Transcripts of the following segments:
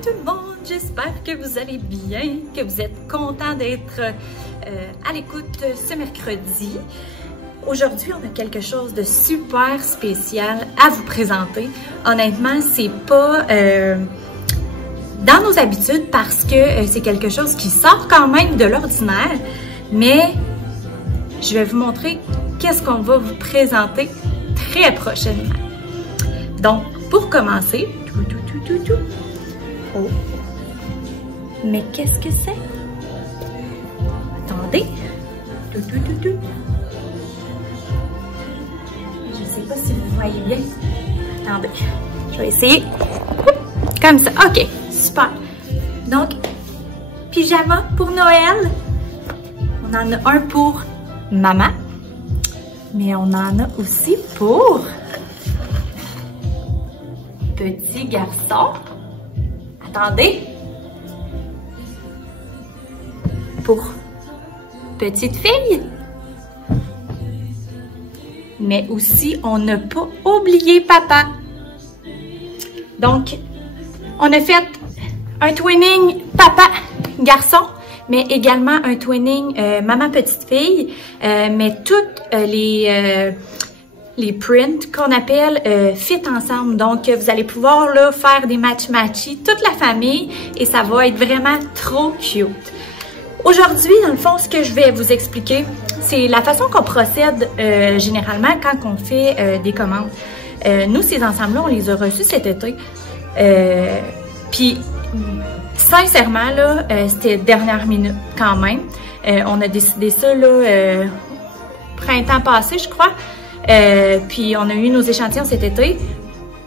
tout le monde, j'espère que vous allez bien, que vous êtes contents d'être à l'écoute ce mercredi. Aujourd'hui, on a quelque chose de super spécial à vous présenter. Honnêtement, c'est pas dans nos habitudes parce que c'est quelque chose qui sort quand même de l'ordinaire, mais je vais vous montrer qu'est-ce qu'on va vous présenter très prochainement. Donc, pour commencer, oh, mais qu'est-ce que c'est? Attendez. Je sais pas si vous voyez bien. Attendez, je vais essayer. Comme ça, ok, super. Donc, pyjama pour Noël. On en a un pour maman, mais on en a aussi pour petit garçon. Attendez. Pour petite fille. Mais aussi, on n'a pas oublié papa. Donc, on a fait un twinning papa-garçon, mais également un twinning maman-petite-fille. Mais toutes les prints qu'on appelle fit ensemble. Donc, vous allez pouvoir là, faire des match-matchy, toute la famille, et ça va être vraiment trop cute. Aujourd'hui, dans le fond, ce que je vais vous expliquer, c'est la façon qu'on procède généralement quand on fait des commandes. Nous, ces ensembles-là, on les a reçus cet été. Puis, sincèrement, là, c'était dernière minute quand même. On a décidé ça, là, printemps passé, je crois. Puis, on a eu nos échantillons cet été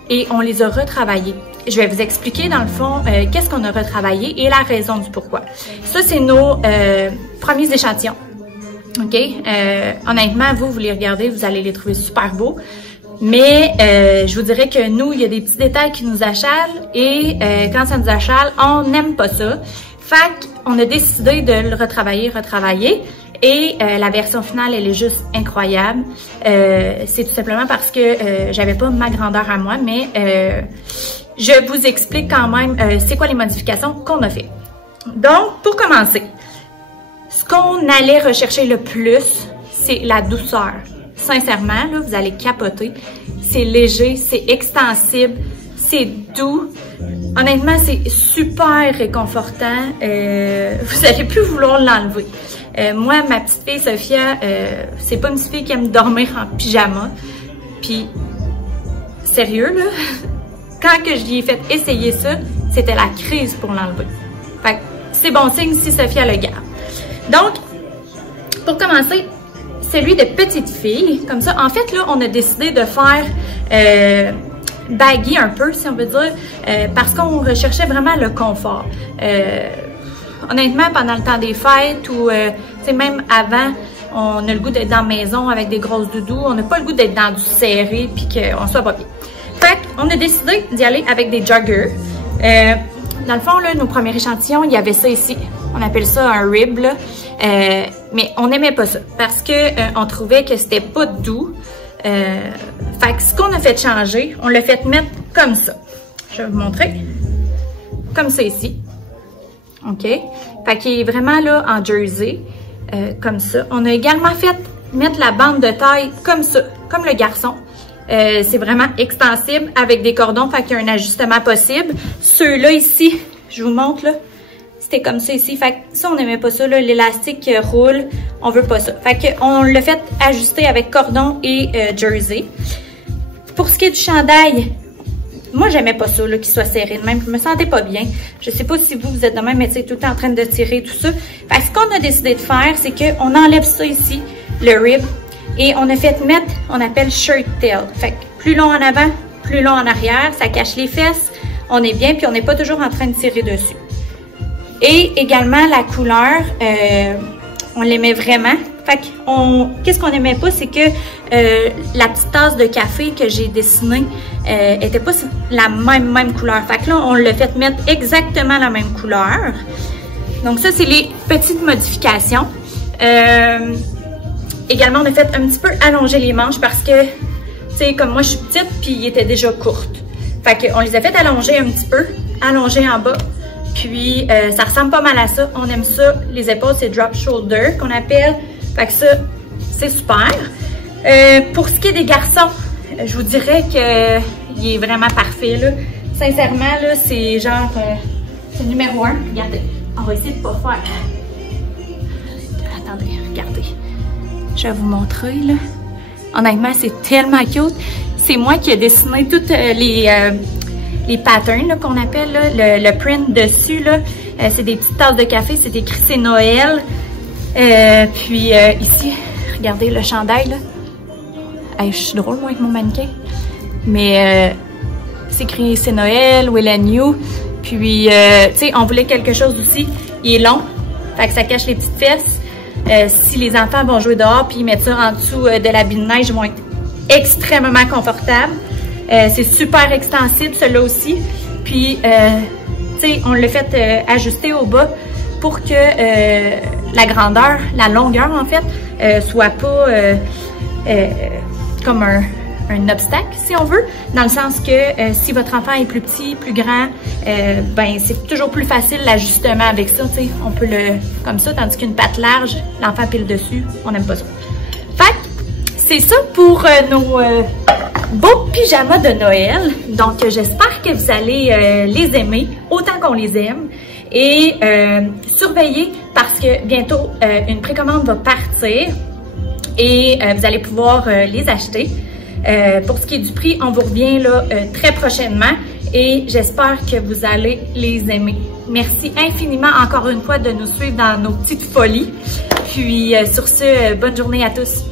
et on les a retravaillés. Je vais vous expliquer, dans le fond, qu'est-ce qu'on a retravaillé et la raison du pourquoi. Ça, c'est nos premiers échantillons. OK? Honnêtement, vous les regardez, vous allez les trouver super beaux. Mais je vous dirais que nous, il y a des petits détails qui nous achalent et quand ça nous achale, on n'aime pas ça. Fait qu'on a décidé de le retravailler. Et la version finale, elle est juste incroyable. C'est tout simplement parce que j'avais pas ma grandeur à moi, mais je vous explique quand même c'est quoi les modifications qu'on a fait. Donc, pour commencer, ce qu'on allait rechercher le plus, c'est la douceur. Sincèrement, là, vous allez capoter. C'est léger, c'est extensible, c'est doux. Honnêtement, c'est super réconfortant. Vous n'allez plus vouloir l'enlever. Moi, ma petite fille Sophia, c'est pas une petite fille qui aime dormir en pyjama. Puis, sérieux, là, quand que je lui ai fait essayer ça, c'était la crise pour l'enlever. Fait que c'est bon signe si Sophia le garde. Donc, pour commencer, celui de petite fille, comme ça, en fait, là, on a décidé de faire baggy un peu, si on veut dire, parce qu'on recherchait vraiment le confort. Honnêtement, pendant le temps des fêtes ou même avant, on a le goût d'être dans la maison avec des grosses doudous. On n'a pas le goût d'être dans du serré puis qu'on soit pas bien. Fait qu'on a décidé d'y aller avec des joggers. Dans le fond, là, nos premiers échantillons, il y avait ça ici. On appelle ça un rib, là. Mais on n'aimait pas ça parce que on trouvait que c'était pas doux. Fait que ce qu'on a fait changer, on l'a fait mettre comme ça. Je vais vous montrer. Comme ça ici. OK? Fait qu'il est vraiment là en jersey, comme ça. On a également fait mettre la bande de taille comme ça, comme le garçon. C'est vraiment extensible avec des cordons, fait qu'il y a un ajustement possible. Ceux-là ici, je vous montre là, c'était comme ça ici. Fait que ça, on n'aimait pas ça, là, l'élastique roule, on veut pas ça. Fait qu'on l'a fait ajuster avec cordon et jersey. Pour ce qui est du chandail, moi, j'aimais pas ça, là, qu'il soit serré de même. Je me sentais pas bien. Je sais pas si vous êtes de même, mais c'est tout le temps en train de tirer tout ça. Fait que ce qu'on a décidé de faire, c'est qu'on enlève ça ici, le rib, et on a fait mettre, on appelle shirt tail. Fait que plus long en avant, plus long en arrière, ça cache les fesses, on est bien, puis on n'est pas toujours en train de tirer dessus. Et également, la couleur, on l'aimait vraiment. Fait que qu'est-ce qu'on aimait pas, c'est que la petite tasse de café que j'ai dessinée était pas la même couleur. Fait que là, on l'a fait mettre exactement la même couleur. Donc ça, c'est les petites modifications. Également, on a fait un petit peu allonger les manches parce que, tu sais, comme moi, je suis petite, puis ils étaient déjà courtes. Fait qu'on les a fait allonger un petit peu allongé en bas. Puis, ça ressemble pas mal à ça. On aime ça. Les épaules, c'est drop shoulder qu'on appelle. Fait que ça, c'est super. Pour ce qui est des garçons, je vous dirais qu'il est vraiment parfait, là. Sincèrement, là, c'est genre... c'est numéro 1. Regardez. On va essayer de pas faire... Attendez, regardez. Je vais vous montrer, là. Honnêtement, c'est tellement cute. C'est moi qui ai dessiné toutes les patterns qu'on appelle, là, le print dessus. Là, c'est des petites tasses de café, c'est écrit c'est Noël. Puis ici, regardez le chandail. Là. Hey, je suis drôle moi avec mon mannequin. Mais c'est écrit c'est Noël, Will and You. Puis, tu sais, on voulait quelque chose aussi. Il est long, fait que ça cache les petites fesses. Si les enfants vont jouer dehors puis ils mettent ça en dessous de l'habit de neige, ils vont être extrêmement confortables. C'est super extensible, celui-là aussi. Puis, tu sais, on l'a fait ajuster au bas pour que la grandeur, la longueur en fait, soit pas comme un obstacle, si on veut, dans le sens que si votre enfant est plus petit, plus grand, ben c'est toujours plus facile l'ajustement avec ça, tu sais, on peut le comme ça, tandis qu'une patte large, l'enfant pile dessus, on n'aime pas ça. Fait que c'est ça pour nos beaux pyjamas de Noël. Donc j'espère que vous allez les aimer autant qu'on les aime et surveillez parce que bientôt une précommande va partir et vous allez pouvoir les acheter. Pour ce qui est du prix, on vous revient là très prochainement et j'espère que vous allez les aimer. Merci infiniment encore une fois de nous suivre dans nos petites folies. Puis sur ce, bonne journée à tous.